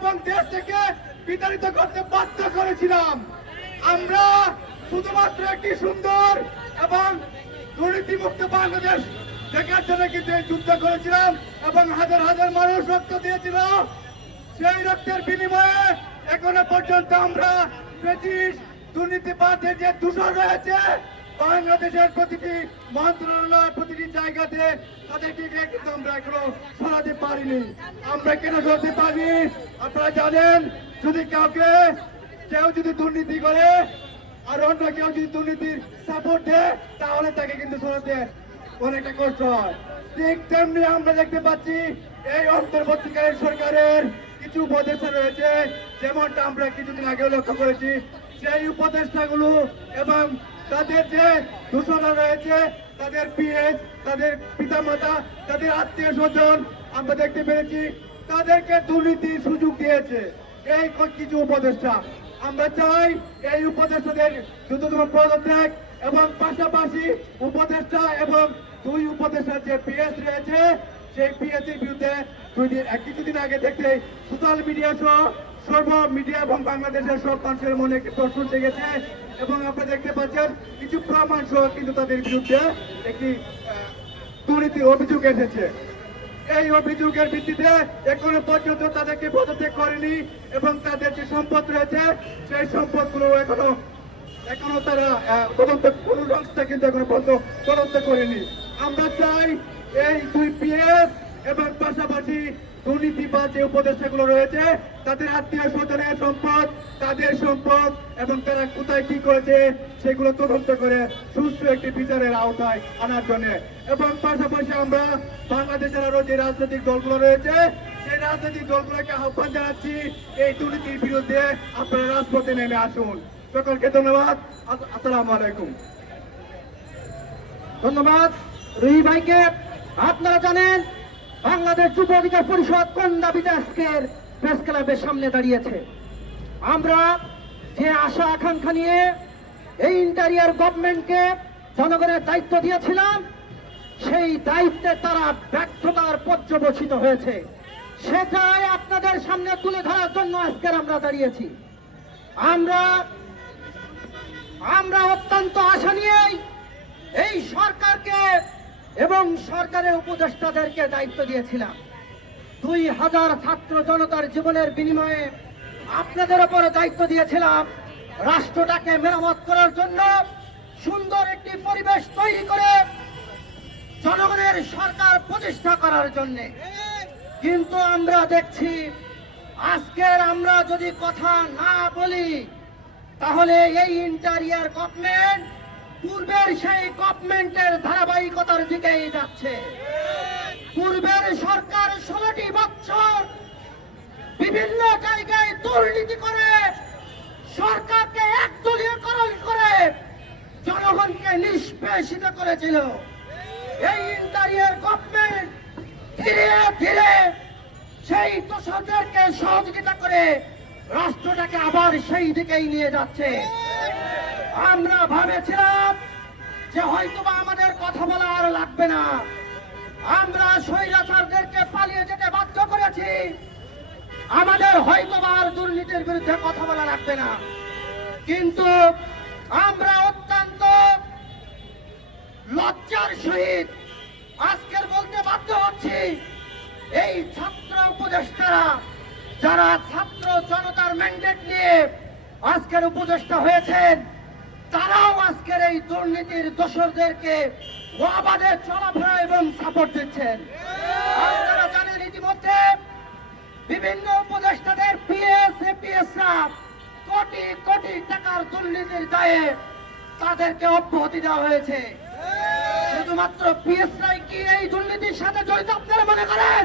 এবং দেশ থেকে বিতাড়িত করতে বাধ্য করেছিলাম। আমরা শুধুমাত্র একটি সুন্দর এবং দুর্নীতিমুক্ত বাংলাদেশ দেখার জন্য কিন্তু যুদ্ধ করেছিলাম এবং হাজার হাজার মানুষ রক্ত দিয়েছিল। সেই রক্তের বিনিময়ে এখনও পর্যন্ত আমরা ব্রিটিশ দুর্নীতিবাদের যে দূষণ রয়েছে, বাংলাদেশের প্রতিটি মন্ত্রণালয়, প্রতিটি জায়গাতে তাদেরকে কিন্তু আমরা সরাতে পারিনি। আমরা কেন সরাতে পারিনি? আপনারা জানেন, যদি কাউকে কেউ যদি দুর্নীতি করে আর অন্য কেউ যদি দুর্নীতির সাপোর্ট দেয়, তাহলে তাকে কিন্তু সরাতে অনেকটা কষ্ট হয়। ঠিক তেমনি আমরা দেখতে পাচ্ছি, এই অন্তর্বর্তীকালীন সরকারের কিছু উপদেষ্টা রয়েছে, যেমনটা আমরা কিছুদিন আগে লক্ষ্য করেছি। সেই উপদেষ্টাগুলো এবং তাদের যে দূষণা রয়েছে তাদের পিএস তাদের পিতামাতা, তাদের আত্মীয় স্বজন, আমরা দেখতে পেরেছি, তাদেরকে দুর্নীতির সুযোগ দিয়েছে। এই কিছু উপদেষ্টা। আমরা চাই এই উপদেষ্টাদের দ্রুততম পদত্যাগ এবং পাশাপাশি উপদেষ্টা এবং দুই উপদেষ্টার যে পিএস রয়েছে, সেই পিএস এর বিরুদ্ধে দুই দিন কিছুদিন আগে দেখতে সোশ্যাল মিডিয়া সহ সর্ব মিডিয়া এবং বাংলাদেশের সব মানুষের মনে একটি প্রশ্ন জেগেছে এবং আপনারা দেখতে পাচ্ছেন, কিছু প্রমাণ সহ কিন্তু তাদের বিরুদ্ধে একটি দুর্নীতির অভিযোগ এসেছে। এই অভিযোগের ভিত্তিতে এখনও পর্যন্ত তাদেরকে পদত্যাগ করেনি এবং তাদের যে সম্পদ রয়েছে, সেই সম্পদগুলো এখনও এখনও তারা তদন্ত, কোন সংস্থা কিন্তু এখনও পর্যন্ত তদন্ত করেনি। আমরা চাই এই দুই পিএস এবং পাশাপাশি দুর্নীতিবাদ যে উপদেষ্টাগুলো রয়েছে, তাদের আত্মীয় স্বজনের সম্পদ, তাদের সম্পদ, এবং তারা কোথায় কি করেছে, সেগুলো তদন্ত করে সুস্থ একটি বিচারের আওতায় আনার জন্য। এবং পাশাপাশি আমরা বাংলাদেশের আরও যে রাজনৈতিক দলগুলো রয়েছে, সেই রাজনৈতিক দলগুলোকে আহ্বান জানাচ্ছি, এই দুর্নীতির বিরুদ্ধে আপনারা রাজপথে নেমে আসুন। সকলকে ধন্যবাদ। আস- আসসালামু আলাইকুম। ধন্যবাদ। রুহি ভাইকে আপনারা জানেন বাংলাদেশ যুব অধিকার পরিষদ কোন দাবিতে আজকের প্রেস ক্লাবের সামনে দাঁড়িয়েছে? আমরা যে আশা আকাঙ্ক্ষা নিয়ে এই ইন্টারিয়ার গভর্নমেন্টকে জনগণের দায়িত্ব দিয়েছিলাম, সেই দায়িত্বে তারা ব্যর্থতার পর্যবসিত হয়েছে। সেটাই আপনাদের সামনে তুলে ধরার জন্য আজকের আমরা দাঁড়িয়েছি। আমরা আমরা অত্যন্ত আশা নিয়েই এই সরকারকে এবং সরকারের উপদেষ্টাদেরকে দায়িত্ব দিয়েছিলাম। দুই হাজার ছাত্র জনতার জীবনের বিনিময়ে আপনাদের ওপর দায়িত্ব দিয়েছিলাম রাষ্ট্রটাকে মেরামত করার জন্য সুন্দর একটি পরিবেশ তৈরি করে জনগণের সরকার প্রতিষ্ঠা করার জন্য। কিন্তু আমরা দেখছি, আজকের আমরা যদি কথা না বলি, তাহলে এই ইন্টারিয়ার গভর্নমেন্ট পূর্বের সেই গভর্নমেন্টের ধারাবাহিকতার দিকেই যাচ্ছে। পূর্বের সরকার ষোলোটি বছর বিভিন্ন জায়গায় দুর্নীতি করে, সরকারকে একদলীয়করণ করে জনগণকে নিষ্পেষিত করেছিল। এই ইন্টারিয়ার গভর্নমেন্ট ধীরে ধীরে সেই দোষদেরকে সহযোগিতা করে রাষ্ট্রটাকে আবার সেই দিকেই নিয়ে যাচ্ছে। আমরা ভেবেছিলাম যে হয়তোবা আমাদের কথা বলা আর লাগবে না। আমরা স্বৈরাচারদেরকে পালিয়ে যেতে বাধ্য করেছি। আমাদের হয়তোবা আর দুর্নীতির বিরুদ্ধে কথা বলা লাগবে না। কিন্তু আমরা অত্যন্ত লজ্জার সহিত আজকের বলতে বাধ্য হচ্ছি, এই ছাত্র উপদেষ্টারা যারা ছাত্র জনতার ম্যান্ডেট নিয়ে আজকের উপদেষ্টা হয়েছেন তারাও আজকের এই দুর্নীতির দোষরদেরকে ওয়াবাদে চলাফেরা এবং সাপোর্ট দিচ্ছেন। আপনারা জানেন ইতিমধ্যে বিভিন্ন উপদেষ্টাদের কোটি কোটি টাকার দুর্নীতির দায়ে তাদেরকে অব্যাহতি দেওয়া হয়েছে। শুধুমাত্র পিএসরাই কি এই দুর্নীতির সাথে জড়িত আপনারা মনে করেন?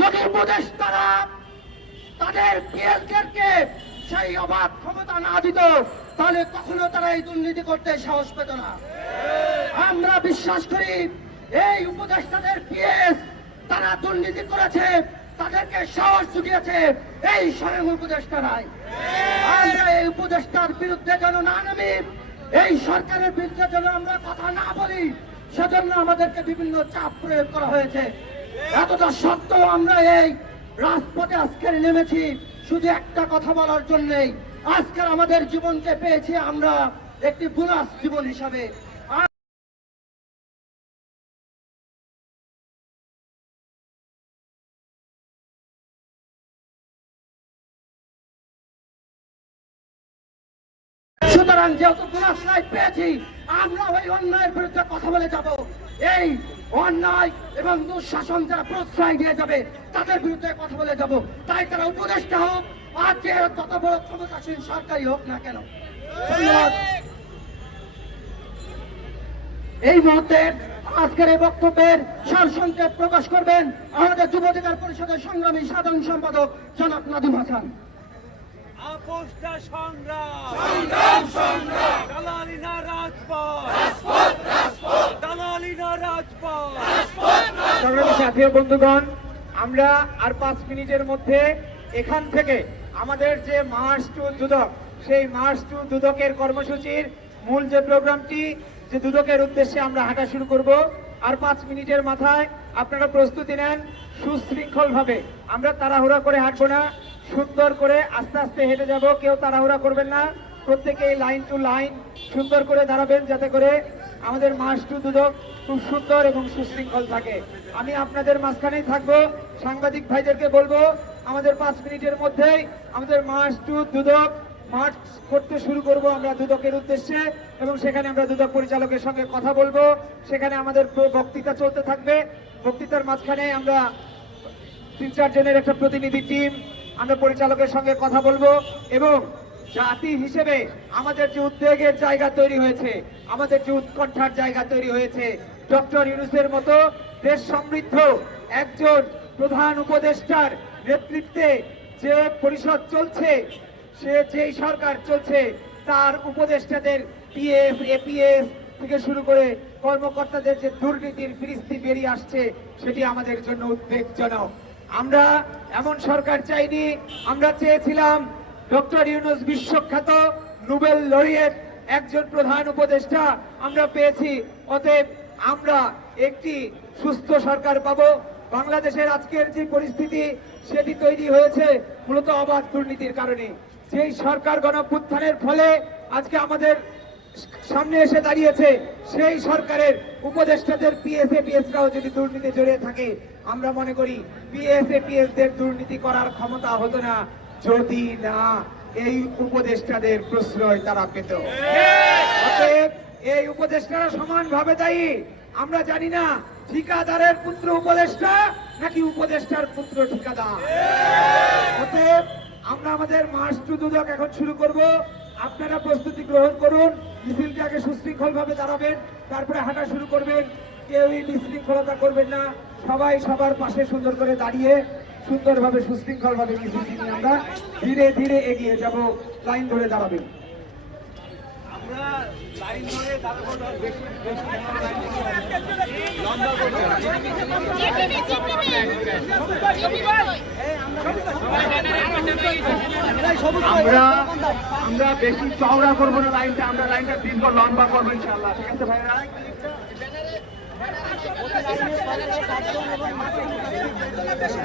যদি উপদেষ্টারা তাদের পিএসদেরকে সেই অবাধ ক্ষমতা না দিত তাহলে কখনো তারা এই দুর্নীতি করতে সাহস পেত না। আমরা বিশ্বাস করি এই উপদেষ্টাদের পিএস তারা দুর্নীতি করেছে, তাদেরকে সাহস জুগিয়েছে, এই স্বয়ং উপদেষ্টারাই। আমরা এই উপদেষ্টার বিরুদ্ধে যেন না নামি, এই সরকারের বিরুদ্ধে যেন আমরা কথা না বলি, সেজন্য আমাদেরকে বিভিন্ন চাপ প্রয়োগ করা হয়েছে। এতটা সত্ত্বেও আমরা এই রাজপথে আজকের নেমেছি, শুধু একটা কথা বলার জন্যই। আজকের আমাদের জীবনকে পেয়েছি আমরা একটি বোনাস জীবন হিসাবে। সুতরাং যেহেতু বোনাস লাইফ পেয়েছি, আমরা ওই অন্যায়ের বিরুদ্ধে কথা বলে যাব। এই অন্যায় এবং দুঃশাসন যারা প্রশ্রয় দিয়ে যাবে, তাদের বিরুদ্ধে কথা বলে যাব। তাই তারা উপদেষ্টা হোক আর যে বড় ক্ষমতাসীন সরকারি হোক না কেন এই মুহূর্তে আজকের এই বক্তব্যের সারসংক্ষেপ প্রকাশ করবেন আমাদের যুব অধিকার পরিষদের সংগ্রামী সাধারণ সম্পাদক জনাব নাদিম হাসান। আপোষটা সংগ্রাম। সংগ্রাম সংগ্রাম। দালালি না রাজপথ। রাজপথ রাজপথ। দালালি না রাজপথ। সংগ্রামী সাথী বন্ধুগণ আমরা আর পাঁচ মিনিটের মধ্যে এখান থেকে আমাদের যে মার্চ টু দুদক, সেই মার্চ টু দুদকের কর্মসূচির মূল যে প্রোগ্রামটি, যে দুদকের উদ্দেশ্যে আমরা হাঁটা শুরু করব। আর পাঁচ মিনিটের মাথায় আপনারা প্রস্তুতি নেন সুশৃঙ্খল ভাবে আমরা তাড়াহুড়া করে হাঁটবো না, সুন্দর করে আস্তে আস্তে হেঁটে যাব, কেউ তাড়াহুড়া করবেন না। প্রত্যেকে লাইন টু লাইন সুন্দর করে দাঁড়াবেন যাতে করে আমাদের মাস টু দুদক খুব সুন্দর এবং সুশৃঙ্খল থাকে। আমি আপনাদের মাঝখানেই থাকব, সাংবাদিক ভাইদেরকে বলব আমাদের পাঁচ মিনিটের মধ্যেই আমাদের মাস টু দুদক মার্চ করতে শুরু করব আমরা দুদকের উদ্দেশ্যে এবং সেখানে আমরা দুদক পরিচালকের সঙ্গে কথা বলব। সেখানে আমাদের বক্তৃতা চলতে থাকবে। বক্তৃতার মাঝখানে আমরা তিন চারজনের একটা প্রতিনিধি টিম, আমরা পরিচালকের সঙ্গে কথা বলব এবং জাতি হিসেবে আমাদের যে উদ্বেগের জায়গা তৈরি হয়েছে, আমাদের যে উৎকণ্ঠার জায়গা তৈরি হয়েছে, ডক্টর ইউনুসের মতো দেশ সমৃদ্ধ একজন প্রধান উপদেষ্টার নেতৃত্বে যে পরিষদ চলছে, সে যেই সরকার চলছে, তার উপদেষ্টাদের পিএফ এপিএস থেকে শুরু করে কর্মকর্তাদের যে দুর্নীতির ফিরিস্তি বেরিয়ে আসছে, সেটি আমাদের জন্য উদ্বেগজনক। আমরা এমন সরকার চাইনি, আমরা চেয়েছিলাম ডক্টর ইউনুস বিশ্বখ্যাত নোবেল লরিয়েট, একজন প্রধান উপদেষ্টা আমরা পেয়েছি, অতএব আমরা একটি সুস্থ সরকার পাবো। বাংলাদেশের আজকের যে পরিস্থিতি সেটি তৈরি হয়েছে মূলত অবাধ দুর্নীতির কারণে। যেই সরকার গণপুত্থানের ফলে আজকে আমাদের সামনে এসে দাঁড়িয়েছে সেই সরকারের উপদেষ্টাদের পিএসএ পিএসরাও যদি দুর্নীতি জড়িয়ে থাকে আমরা মনে করি পিএসএ পিএসদের দুর্নীতি করার ক্ষমতা হতো না। যদি না এই উপদেষ্টাদের প্রশ্রয় তারা পেত। অতএব এই উপদেষ্টারা সমানভাবে দায়ী। আমরা জানি না ঠিকাদারের পুত্র উপদেষ্টা নাকি উপদেষ্টার পুত্র ঠিকাদার? অতএব আমরা আমাদের মাস দুদক এখন শুরু করব। আপনারা প্রস্তুতি গ্রহণ করুন। মিছিলটাকে সুশৃঙ্খল ভাবে দাঁড়াবেন, তারপরে হাঁটা শুরু করবেন। কেউই বিশৃঙ্খলতা করবেন না। সবাই সবার পাশে সুন্দর করে দাঁড়িয়ে, সুন্দরভাবে সুশৃঙ্খল ভাবে মিছিলটি নিয়ে আমরা ধীরে ধীরে এগিয়ে যাব। লাইন ধরে দাঁড়াবেন আমরা লাইন ধরে দাঁড়াবো না, বেশি বেশি লাইন ধরে লম্বা আমরা আমরা বেশি চওড়া করব না লাইনটা, আমরা লাইনটা দীর্ঘ লম্বা করব ইনশাল্লাহ ঠিক আছে ভাইরা?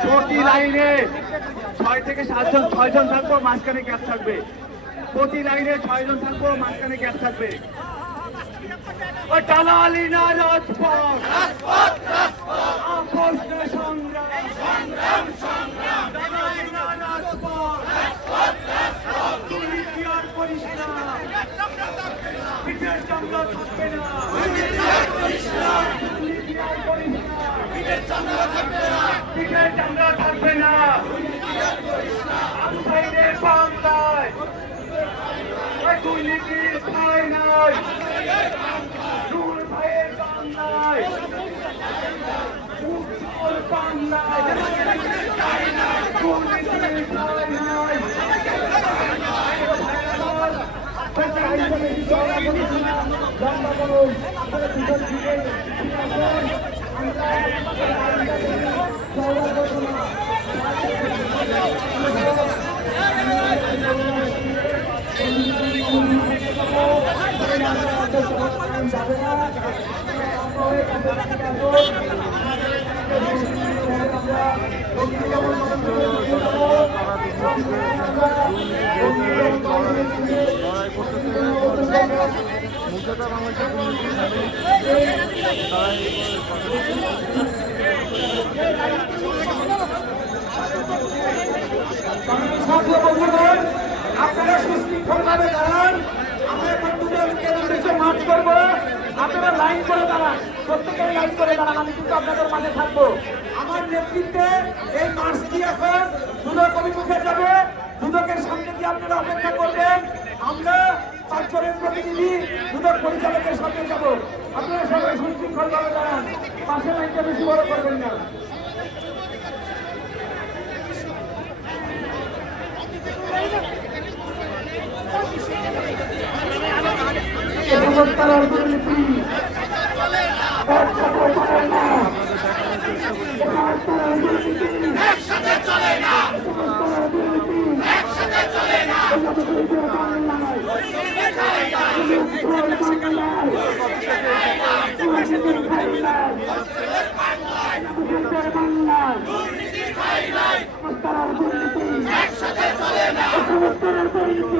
প্রতি লাইনে ছয় থেকে সাতজন, ছয়জন থাকব, মাঝখানে গ্যাপ থাকবে। প্রতি লাইনে ছয়জন থাকব মাঝখানে গ্যাপ থাকবে। ও দালালি না রাজপথ। আপোষ না সংগ্রাম। দালালি না রাজপথ। দুর্নীতি আর করিস না? পিঠের চামড়া থাকবে না দুর্নীতি আর করিস না পিঠের চামড়া থাকবে না আনসাইনের বাংলায় ওই দুর্নীতির ঠাঁই নাই নূর ভাইয়ের বাংলায় উজ্জ্বল বাংলায় আপনারা সুশৃঙ্খলভাবে দাঁড়ান। আমরা বন্ধুদেরকে নির্দেশে মার্চ করব। আপনারা লাইন করে দাঁড়ান। প্রত্যেকের লাইন করে দাঁড়ান, আমি কিন্তু আপনাদের মাঝে থাকব। আমার নেতৃত্বে এই মার্চটি এখন? দুদক অভিমুখে যাবে। দুদকের সামনে দিয়ে আপনারা অপেক্ষা করবেন? আমরা পাঁচজনের প্রতিনিধি দুদক পরিচালকের সামনে যাব। আপনারা সবাই সুশৃঙ্খলভাবে দাঁড়ান। পাশে লাইনটা বেশি বড় করবেন না। সংস্কারের দুর্নীতি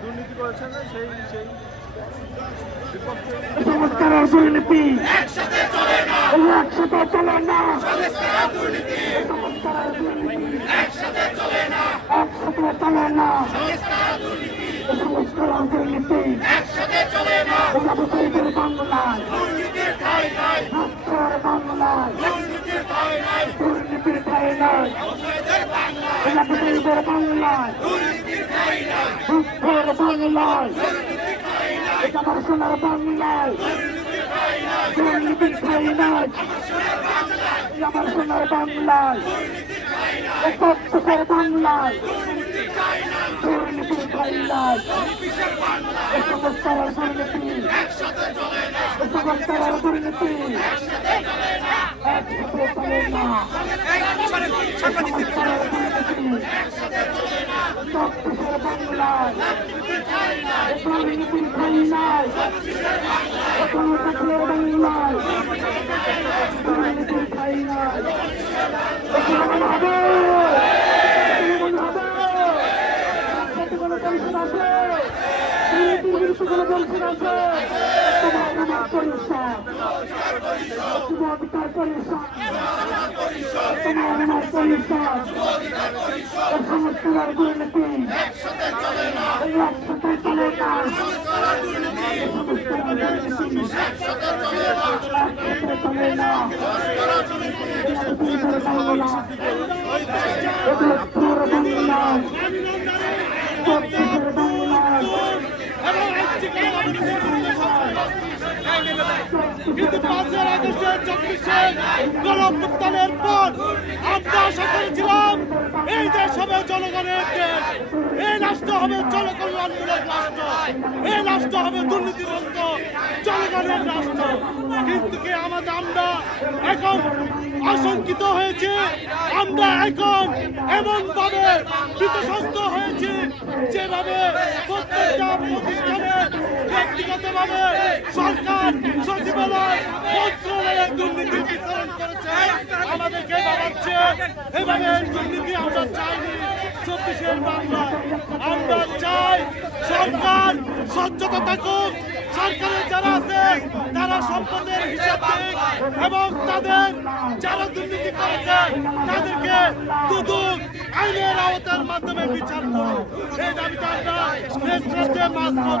দুর্নীতি করেছেন না সেই সেই সংস্কারের একসাথে চলে না। একসাথে চলে না। একসাথে চলে না। একসাথে চলে না। ব্যবসায়ীদের বাংলায় রাষ্ট্রের বাংলায় দুর্নীতির ঠাই নাই ব্যবসায়ীদের বাংলায় রাষ্ট্রের বাংলায় সোনার বাংলায় দুর্নীতির ঠাই নাই সোনার বাংলায় একাত্তরের বাংলায় দুর্নীতির ঠাই নাই এ সংস্কারের দুর্নীতি এ সংস্কারের দুর্নীতি একসাথে বাংলায় বাংলায় দুর্নীতির ঠাই নাই এখানে হবে এখানে হবে কতগুলো টেনশন আছে দুর্নীতির বিরুদ্ধে কোনো টেনশন আছে তোমার আমার পরিশ্রম তোমার অধিকার পরিশ্রম তোমার আমার পরিশ্রম এই একসাথে চলে না এই দুর্নীতি একসাথে চলে না দুর্নীতির বাংলা এটা পুরো বাংলা সত্যিকার বাংলা কিন্তু পাঁচের আগস্টের চব্বিশে গণপ্রত্যানের পর আমরা আশা করেছিলাম এই দেশ হবে জনগণের দেশ এই রাষ্ট্র হবে জনকল্যাণমূলক রাষ্ট্র। এই রাষ্ট্র হবে দুর্নীতিমুক্ত জনগণের রাষ্ট্র। কিন্তু কি আমাদের আমরা এখন আশঙ্কিত হয়েছে? আমরা এখন এমন ভাবে বিতস্ত হয়েছে যেভাবে প্রত্যেকটা প্রতিষ্ঠানে, ব্যক্তিগতভাবে সরকার, সচিবালয়, মন্ত্রণালয়ে দুর্নীতি বিতরণ করেছে। আমাদেরকে ভাবাচ্ছে এভাবে দুর্নীতি আমরা চাইনি। চব্বিশের বাংলা আমরা চাই সরকার স্বচ্ছতা থাকুক সরকারের যারা আছে তারা সম্পদের হিসাব এবং তাদের যারা দুর্নীতি করেছে তাদেরকে দুদুক আইনের আওতার মাধ্যমে বিচার করুক এই দাবিতে আমরা দেশ রাজ্যে দুদুক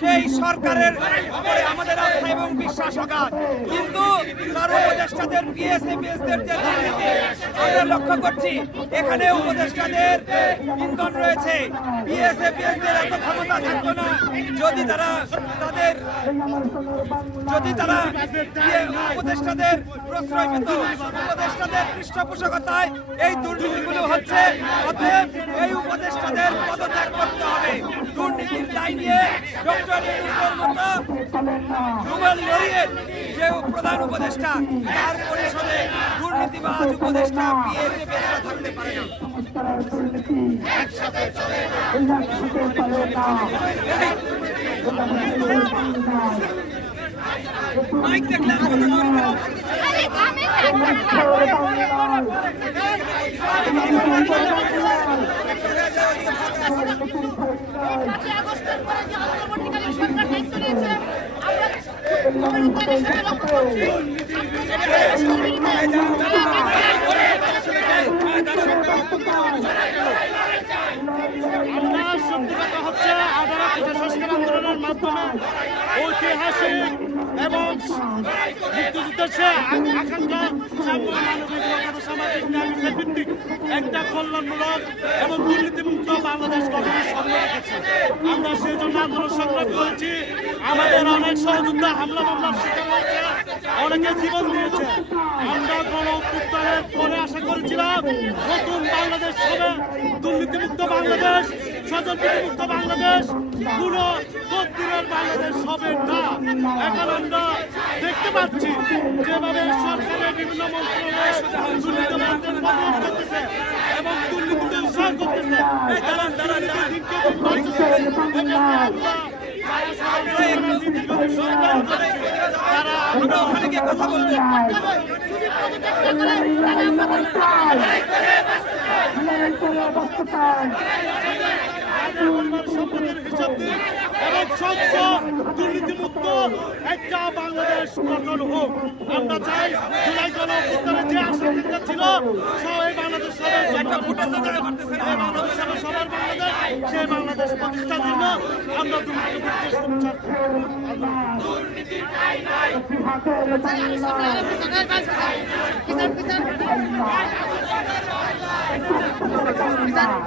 সেই সরকারের আমাদের আস্থা এবং বিশ্বাস অগাধ। কিন্তু তার উপদেষ্টাদের বিএসএফদের যে দুর্নীতি আমরা লক্ষ্য করছি, এখানে উপদেষ্টাদের ইন্ধন রয়েছে। বিএসএফদের এত ক্ষমতা থাকতো না। যদি তারা তাদের যদি তারা ইয়ে উপদেষ্টাদের প্রশ্রয় পেত, উপদেষ্টাদের পৃষ্ঠপোষকতায় এই দুর্নীতিগুলো হচ্ছে, অতএব এই উপদেষ্টাদের পদত্যাগ করতে হবে। দুর্নীতির দায় নিয়ে ডক্টর যে প্রধান উপদেষ্টা, তার পরিষদে দুর্নীতিবাদ উপদেষ্টা বিএসএফ থাকতে পারে না মাইক দেখলে আর ঐতিহাসিক এবং একটা কল্যাণমূলক এবং দুর্নীতিমুক্ত বাংলাদেশ গঠনের স্বপ্ন রেখেছি আমরা সেই জন্য আন্দোলন সংগ্রাম করেছি আমাদের অনেক সহযোদ্ধা হামলা মামলার শিকার হয়েছে। অনেকে জীবন দিয়েছে। আমরা গণ অভ্যুত্থানের পরে আশা করেছিলাম নতুন বাংলাদেশ হবে। দুর্নীতিমুক্ত বাংলাদেশ, স্বজনপ্রীতিমুক্ত বাংলাদেশ কোন তদ্বিরের বাংলাদেশ হবে না এখন আমরা দেখতে পাচ্ছি যেভাবে সরকারের বিভিন্ন মন্ত্রণালয় বদল করতেছে এবং দুর্নীতিতে উৎসাহ করতেছে। এই দুর্নীতি কথা বলব তাদের পরিবার সম্পদের হিসাব এবং স্বচ্ছ দুর্নীতিমুক্ত একটা বাংলাদেশ গঠন হোক। আমরা চাই জুলাই গণ অভ্যুত্থানে যে আশঙ্কা ছিল সব এই বাংলাদেশ সবার একটা ভোটার যারা পারতেছে বাংলাদেশ হবে সবার বাংলাদেশ সেই বাংলাদেশ প্রতিষ্ঠার জন্য আমরা দুর্নীতিমুক্ত সোচ্চার তাদের একটাই কথা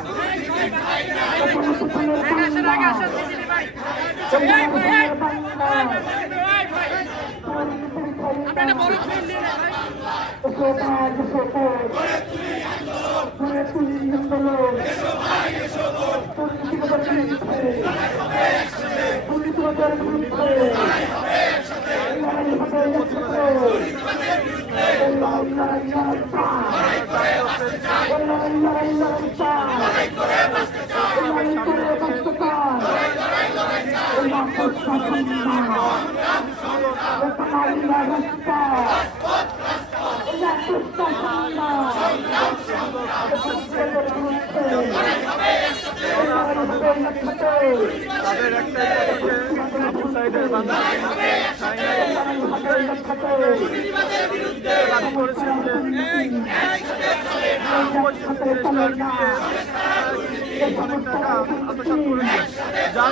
যে আবু সাইদের বাংলাদেশ দাবি করেছেন যে অনেক টাকা আত্মসাৎ করেছে যার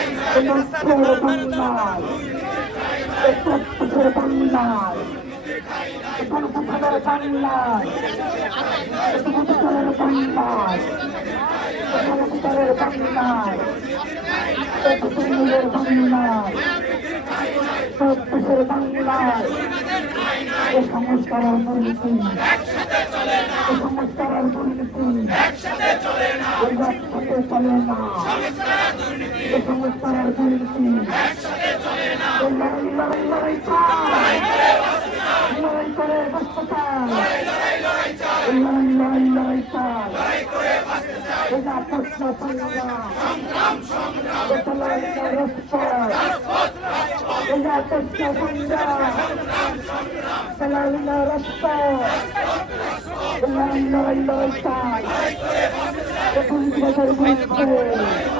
শহীদের বাংলায় বাংলায় বাংলায় গণতন্ত্রের বাংলায় গণতন্ত্রের বাংলায় গণতন্ত্রের বাংলায় গণতন্ত্রের বাংলায় দেশের বাংলায় এ সংস্কারের দুর্নীতি এ সংস্কারের দুর্নীতি একসাথে চলে না এ সংস্কারের দুর্নীতি এই লড়াই লড়াই লড়াই চাই লড়াই করে বাঁচতে চাই এই লড়াই লড়াই লড়াই চাই এটা প্রশ্ন সংগ্রাম এটা লড়াই রাস্তায় এটা প্রশ্ন সংগ্রাম চালাইনা রাস্তায় লড়াই লড়াই লড়াই চাই এখন বাজার বিরুদ্ধে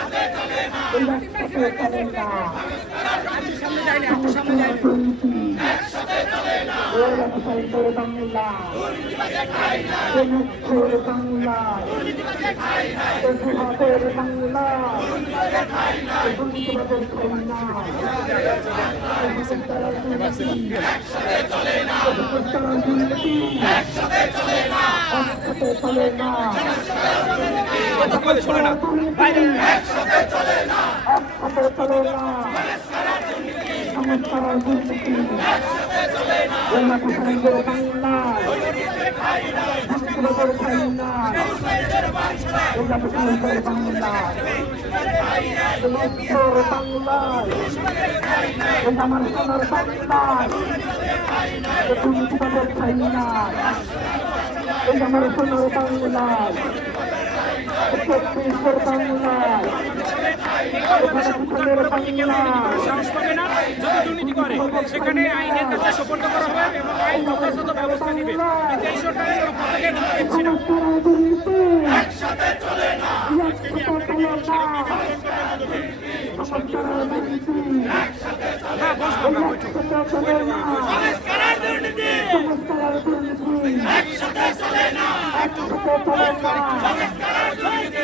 লড়াই লড়াই লড়াই চাই লড়াই করে বাঁচতে চাই লড়াই দুর্নীতি চলে না করে বাংলা বাংলা খাই না। দুর্নীতি একসাথে না কথা শোনে না। বাইরে একসাথে চলে না। সংস্কার দুর্নীতি কুসঙ্গের খাই না। ওলা কুসঙ্গের বাংলায় সমস্তর বাংলায় এটা আমার খাই না আমার সোনার বাংলায় ছত্রিশের না যদি দুর্নীতি করে সেখানে আইনের কাছে সোপর্দ করা হবে এবং আইন যথাযথ ব্যবস্থা নিবে। কিন্তু এই সরকারের পদক্ষেপ আমরা না। একসাথে চলে না। সংস্কারের দুর্নীতি একসাথে চলে না। সংস্কারের দুর্নীতি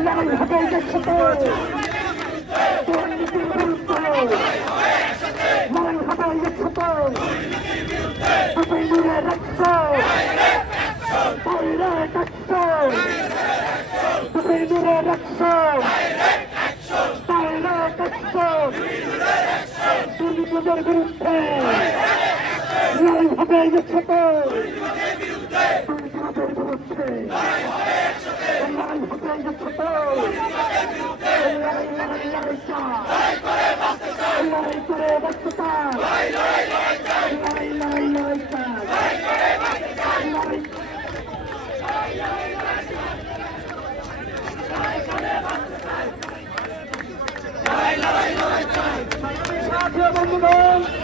দুর্নীতি করে রাখছো দুর্নীতি করে রাখছো ডাইরেক্ট রাখছো দুর্নীতির বিরুদ্ধে অফিসের সামনে এ, এসে চলে এসেছেন দুর্নীতিদের বিরুদ্ধে লড়াই হবে একসাথে দুর্নীতিবাদের বিরুদ্ধে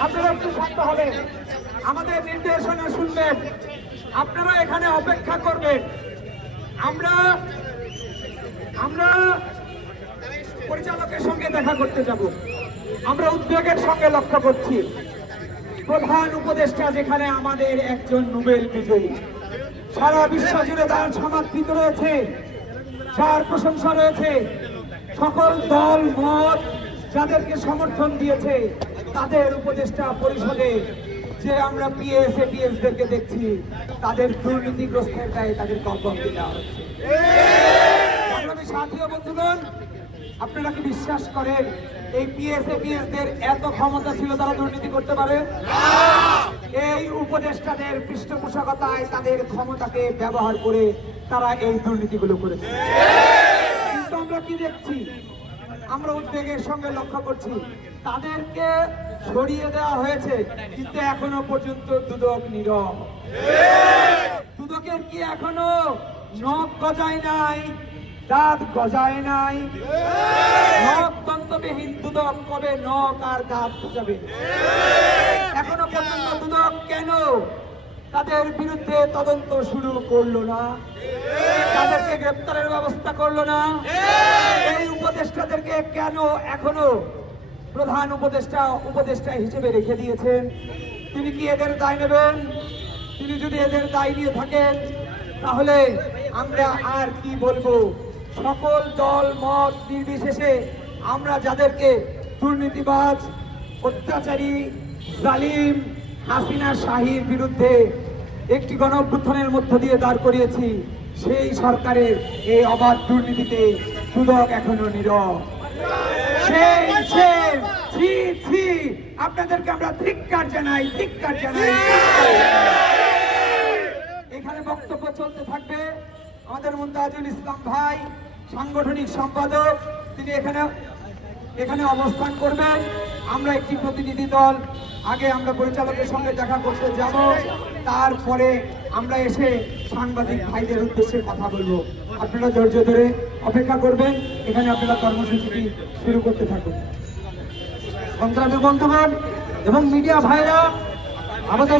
আপনারা একটু শান্ত হবেন আমাদের নির্দেশনা শুনবেন। আপনারা এখানে অপেক্ষা করবেন। আমরা আমরা পরিচালকের সঙ্গে দেখা করতে যাব। আমরা উদ্বেগের সঙ্গে লক্ষ্য করছি। প্রধান উপদেষ্টা যেখানে আমাদের একজন নোবেল বিজয়ী। সারা বিশ্ব জুড়ে তার সমাদৃত রয়েছে। যার প্রশংসা রয়েছে। সকল দল, মত যাদেরকে সমর্থন দিয়েছে, তাদের উপদেষ্টা পরিষদে যে আমরা পিএসএ পিএসদেরকে দেখছি, তাদের দুর্নীতিগ্রস্তের দায়ে তাদের কম্পন দেওয়া হচ্ছে। সংগ্রামী সাথী বন্ধুগণ, আপনারা কি বিশ্বাস করেন, এই পিএসএ দের এত ক্ষমতা ছিল তারা দুর্নীতি করতে পারে? এই উপদেষ্টাদের পৃষ্ঠপোষকতায় তাদের ক্ষমতাকে ব্যবহার করে তারা এই দুর্নীতিগুলো করেছে। কিন্তু আমরা কি দেখছি? আমরা উদ্বেগের সঙ্গে লক্ষ্য করছি তাদেরকে সরিয়ে দেওয়া হয়েছে, কিন্তু এখনও পর্যন্ত দুদক নীরব। দুদকের কি এখনও নখ গজায় নাই, দাঁত গজায় নাই? নখ দুদক কবে নখ আর দাঁত গজাবে? এখনও পর্যন্ত দুদক কেন তাদের বিরুদ্ধে তদন্ত শুরু করল না? তাদেরকে গ্রেপ্তারের ব্যবস্থা করল না? এই উপদেষ্টাদেরকে কেন এখনও প্রধান উপদেষ্টা উপদেষ্টা হিসেবে রেখে দিয়েছেন। তিনি কি এদের দায় নেবেন? তিনি যদি এদের দায় নিয়ে থাকেন, তাহলে আমরা আর কি বলব? সকল দল, মত নির্বিশেষে আমরা যাদেরকে দুর্নীতিবাজ, অত্যাচারী, জালিম, হাসিনা শাহীর বিরুদ্ধে একটি গণ অভ্যুত্থানের মধ্য দিয়ে দাঁড় করিয়েছি, সেই সরকারের এই অবাধ দুর্নীতিতে দুদক এখনও নীরব। আপনাদেরকে আমরা ধিক্কার জানাই ধিক্কার জানাই। এখানে বক্তব্য চলতে থাকবে আমাদের মুন্তাজুল ইসলাম ভাই, সাংগঠনিক সম্পাদক। তিনি এখানে এখানে অবস্থান করবেন। আমরা একটি প্রতিনিধি দল। আগে আমরা পরিচালকের সঙ্গে দেখা করতে যাব। তারপরে আমরা এসে সাংবাদিক ভাইদের উদ্দেশ্যে কথা বলব। আপনারা ধৈর্য ধরে অপেক্ষা করবেন। এখানে আপনারা কর্মসূচিটি শুরু করতে থাকুন। সংগ্রামী বন্ধুগণ এবং মিডিয়া ভাইরা আমাদের